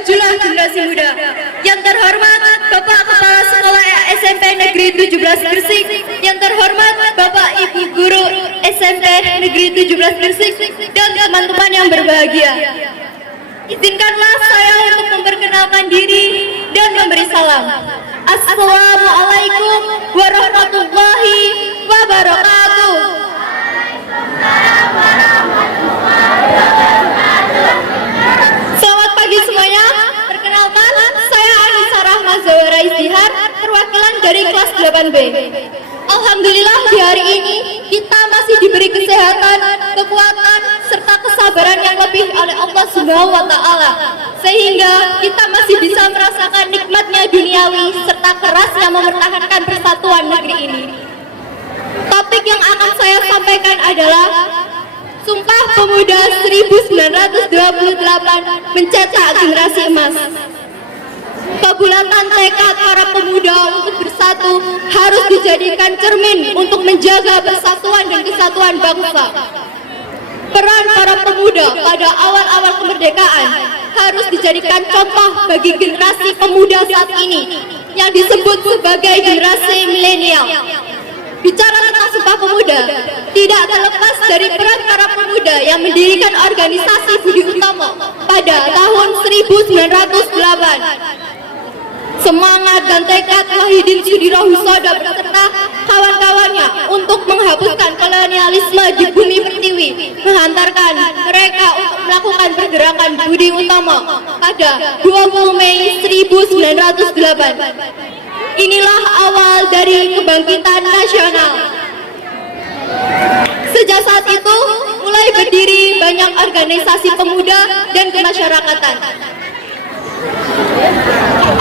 majulah generasi muda. Yang terhormat Bapak Kepala Sekolah SMP Negeri 17 Gresik, yang terhormat Bapak Ibu Guru SMP Negeri 17 Gresik, dan teman-teman yang berbahagia. Izinkanlah saya untuk memperkenalkan diri dan memberi salam. Assalamualaikum warahmatullahi wabarakatuh. Selamat pagi semuanya. Perkenalkan, saya Anissa Rahma Zawara Istihar, perwakilan dari kelas 8B. Alhamdulillah di hari ini kita masih diberi kesehatan, kekuatan, serta kesabaran yang lebih oleh Allah Subhanahu wa Ta'ala, sehingga kita masih bisa merasakan nikmatnya duniawi serta kerasnya mempertahankan persatuan negeri ini. Topik yang akan saya sampaikan adalah Sumpah Pemuda 1928 mencetak generasi emas. Kebulatan tekad para pemuda untuk bersatu harus dijadikan cermin untuk menjaga persatuan dan kesatuan bangsa. Peran para pemuda pada awal-awal kemerdekaan harus dijadikan contoh bagi generasi pemuda saat ini yang disebut sebagai generasi milenial. Bicara tentang Sumpah Pemuda, tidak terlepas dari peran para pemuda yang mendirikan organisasi Budi Utomo pada tahun 1908. Semangat dan tekad Wahidin Sudirohusodo beserta kawan-kawannya untuk menghapuskan kolonialisme di bumi pertiwi menghantarkan mereka untuk melakukan pergerakan Budi Utomo pada 20 Mei 1908. Inilah awal dari kebangkitan nasional. Sejak saat itu mulai berdiri banyak organisasi pemuda dan kemasyarakatan.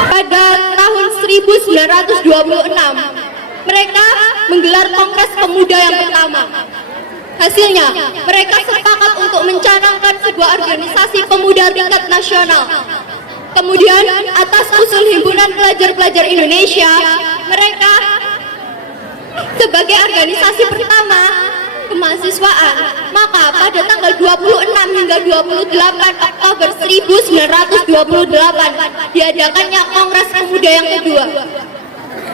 Pada tahun 1926, mereka menggelar Kongres Pemuda yang pertama. Hasilnya, mereka sepakat untuk mencanangkan sebuah organisasi pemuda tingkat nasional. Kemudian, atas usul Himpunan Pelajar-Pelajar Indonesia, mereka sebagai organisasi pertama kemahasiswaan, maka pada tanggal 26 hingga 28 Oktober 1928 diadakannya Kongres Pemuda yang kedua.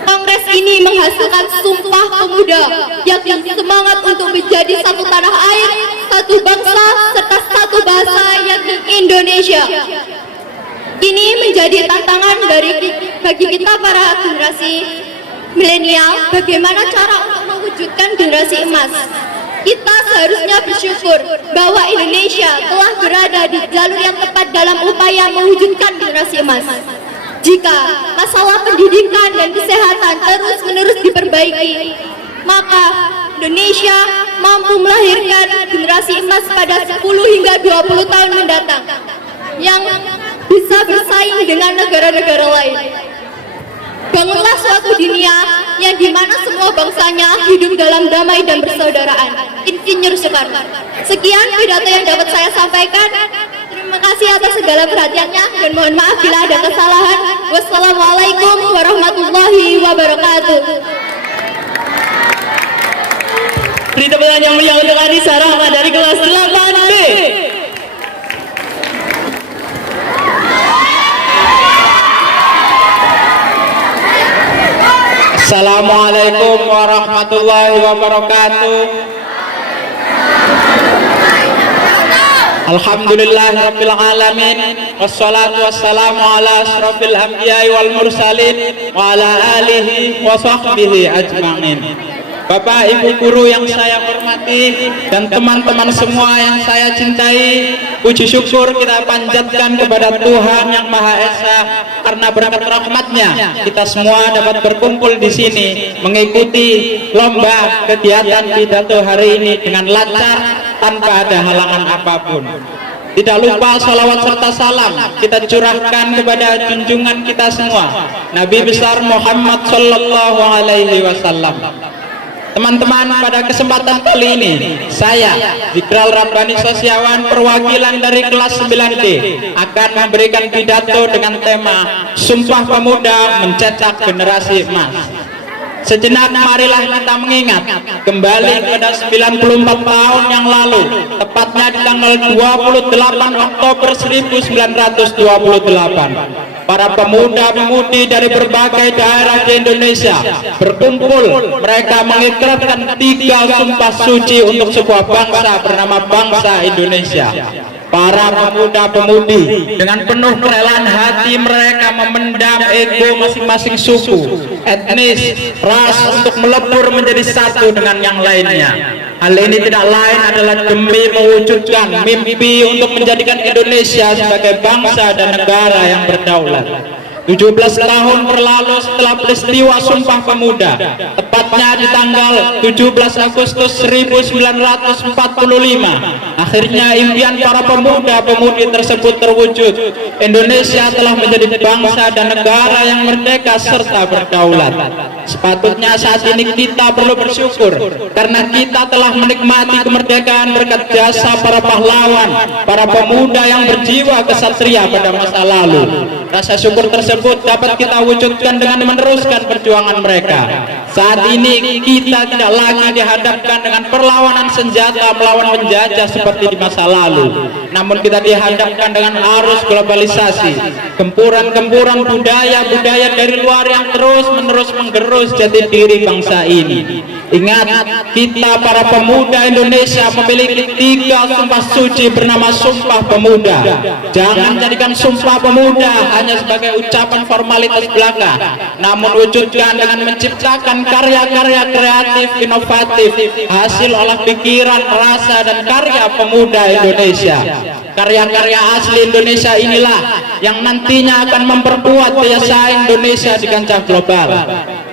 Kongres ini menghasilkan Sumpah Pemuda, yakni semangat untuk menjadi satu tanah air, satu bangsa, serta satu bahasa, yakni Indonesia. Ini menjadi tantangan bagi kita para generasi milenial, bagaimana cara untuk mewujudkan generasi emas. Kita seharusnya bersyukur bahwa Indonesia telah berada di jalur yang tepat dalam upaya mewujudkan generasi emas. Jika masalah pendidikan dan kesehatan terus-menerus diperbaiki, maka Indonesia mampu melahirkan generasi emas pada 10 hingga 20 tahun mendatang yang bisa bersaing dengan negara-negara lain. Bangunlah suatu dunia yang dimana semua bangsanya hidup dalam damai dan persaudaraan. Insinyur Soekarno. Sekian pidato yang dapat saya sampaikan. Terima kasih atas segala perhatiannya dan mohon maaf bila ada kesalahan. Wassalamualaikum warahmatullahi wabarakatuh. Beri tepuk tangan yang mulia untuk Anissa Rahma dari kelas 8B. Assalamualaikum warahmatullahi wabarakatuh. Alhamdulillahirabbil alamin, wassalatu wassalamu ala asrofil anbiya'i wal mursalin wa ala alihi wa sahbihi ajma'in. Bapak Ibu guru yang saya hormati dan teman-teman semua yang saya cintai, puji syukur kita panjatkan kepada Tuhan yang Maha Esa karena berkat rahmatnya kita semua dapat berkumpul di sini mengikuti lomba kegiatan pidato hari ini dengan lancar tanpa ada halangan apapun. Tidak lupa salawat serta salam kita curahkan kepada junjungan kita semua, Nabi besar Muhammad Sallallahu Alaihi Wasallam. Teman-teman, pada kesempatan kali ini saya Zikral Rabbani Sosiawan, perwakilan dari kelas 9D, akan memberikan pidato dengan tema Sumpah Pemuda Mencetak Generasi Emas. Sejenak marilah kita mengingat kembali pada 94 tahun yang lalu, tepatnya di tanggal 28 Oktober 1928. Para pemuda-pemudi dari berbagai daerah di Indonesia berkumpul. Mereka mengikrarkan 3 sumpah suci untuk sebuah bangsa bernama bangsa Indonesia. Para pemuda-pemudi dengan penuh kerelaan hati mereka memendam ego masing-masing suku, etnis, ras untuk melebur menjadi satu dengan yang lainnya. Hal ini tidak lain adalah demi mewujudkan mimpi untuk menjadikan Indonesia sebagai bangsa dan negara yang berdaulat. 17 tahun berlalu setelah peristiwa Sumpah Pemuda, tepatnya di tanggal 17 Agustus 1945, akhirnya impian para pemuda-pemudi tersebut terwujud. Indonesia telah menjadi bangsa dan negara yang merdeka serta berdaulat. Sepatutnya saat ini kita perlu bersyukur karena kita telah menikmati kemerdekaan berkat jasa para pahlawan, para pemuda yang berjiwa kesatria pada masa lalu. Rasa syukur tersebut dapat kita wujudkan dengan meneruskan perjuangan mereka. Saat ini kita tidak lagi dihadapkan dengan perlawanan senjata melawan penjajah seperti di masa lalu, namun kita dihadapkan dengan arus globalisasi, gempuran-gempuran budaya-budaya dari luar yang terus-menerus menggerus jati diri bangsa ini. Ingat, kita para pemuda Indonesia memiliki 3 sumpah suci bernama Sumpah Pemuda. Jangan jadikan Sumpah Pemuda hanya sebagai ucapan formalitas belaka, namun wujudkan dengan menciptakan karya-karya kreatif, inovatif, hasil olah pikiran, rasa, dan karya pemuda Indonesia. Karya-karya asli Indonesia inilah yang nantinya akan memperkuat daya saing Indonesia di kancah global.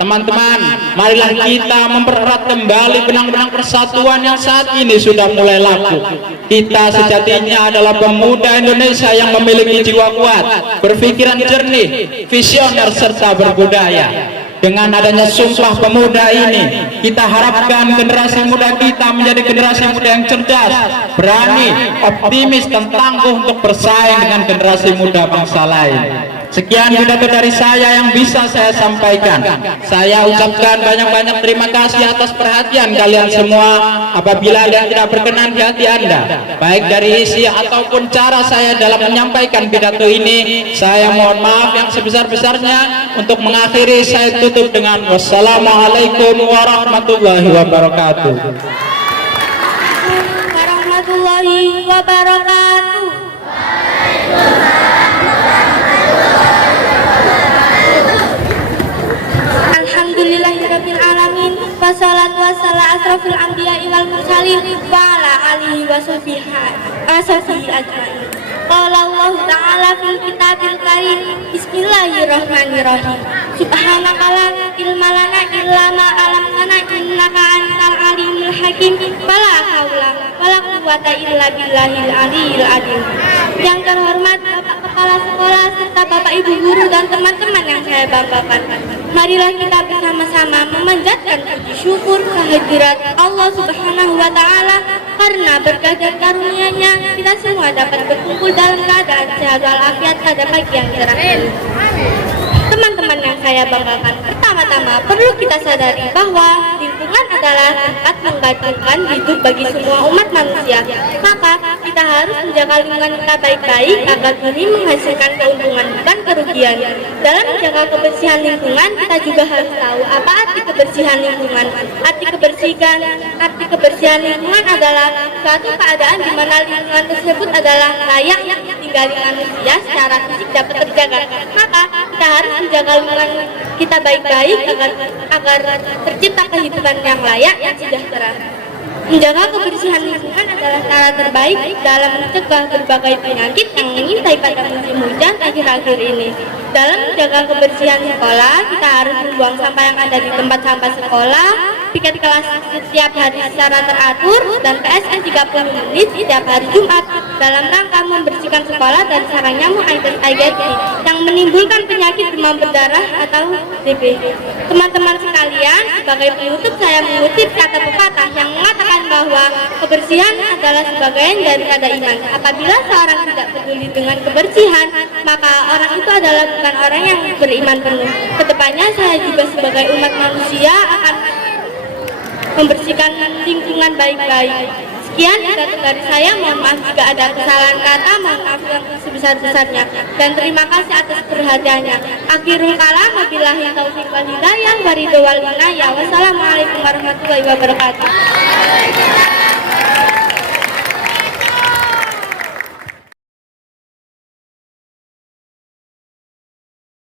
Teman-teman, marilah kita mempererat kembali benang-benang persatuan yang saat ini sudah mulai lapuk. Kita sejatinya adalah pemuda Indonesia yang memiliki jiwa kuat, berpikiran jernih, visioner, serta berbudaya. Dengan adanya Sumpah Pemuda ini, kita harapkan generasi muda kita menjadi generasi muda yang cerdas, berani, optimis, dan tangguh untuk bersaing dengan generasi muda bangsa lain. Sekian pidato dari saya yang bisa saya sampaikan. Saya ucapkan banyak-banyak terima kasih atas perhatian kalian semua. Apabila ada yang tidak berkenan di hati Anda, baik dari isi ataupun cara saya dalam menyampaikan pidato ini, saya mohon maaf yang sebesar-besarnya. Untuk mengakhiri, saya tutup dengan wassalamualaikum warahmatullahi wabarakatuh. Warahmatullahi wabarakatuh. Alhamdulillahirabbil alamin, wassalatu wassalamu asrofil anbiya'i wal mursalin wa ala alihi wa sahbihi ajmain. Qala Allah ta'ala fil kitabil karim, bismillahirrahmanirrahim. Subhanaka la ilma lana illa ma 'allamtana innaka antal alimul hakim. Wala haula wala quwwata illa billahil aliyil azim. Yang terhormat Bapak Kepala Sekolah serta Bapak Ibu guru dan teman-teman yang saya banggakan, marilah kita bersama-sama memanjatkan puji syukur kehadirat Allah Subhanahu wa Ta'ala, karena berkah dan karunia-Nya kita semua dapat berkumpul dalam keadaan sehat walafiat pada pagi yang cerah ini. Teman-teman yang saya banggakan, pertama-tama perlu kita sadari bahwa lingkungan adalah tempat menggantungkan hidup bagi semua umat manusia. Maka kita harus menjaga lingkungan kita baik-baik agar demi menghasilkan keuntungan bukan kerugian. Dalam menjaga kebersihan lingkungan, kita juga harus tahu apa arti kebersihan lingkungan. Arti kebersihan lingkungan adalah suatu keadaan di mana lingkungan tersebut adalah layak ditinggali manusia secara fisik dapat terjaga. Maka kita harus menjaga lingkungan kita baik-baik agar tercipta kehidupan yang layak dan sejahtera. Menjaga kebersihan lingkungan adalah cara terbaik dalam mencegah berbagai penyakit yang mengintai pada musim hujan akhir-akhir ini. Dalam menjaga kebersihan sekolah, kita harus membuang sampah yang ada di tempat sampah sekolah, piket kelas setiap hari secara teratur, dan PSN 30 menit setiap hari Jumat. dalam rangka membersihkan sekolah dari sarang nyamuk Aedes aegypti yang menimbulkan penyakit demam berdarah atau DBD. Teman-teman sekalian, sebagai penutup saya mengutip kata pepatah yang mengatakan bahwa kebersihan adalah sebagian daripada iman. Apabila seorang tidak peduli dengan kebersihan, maka orang itu adalah bukan orang yang beriman penuh. Kedepannya saya juga sebagai umat manusia akan membersihkan lingkungan baik-baik. Sekian dari saya, mohon maaf jika ada kesalahan kata, mohon maaf yang sebesar-besarnya, dan terima kasih atas perhatiannya. Akhirul kalam, wabillahi taufiq wal hidayah, waridho wal inayah. Wassalamualaikum warahmatullahi wabarakatuh.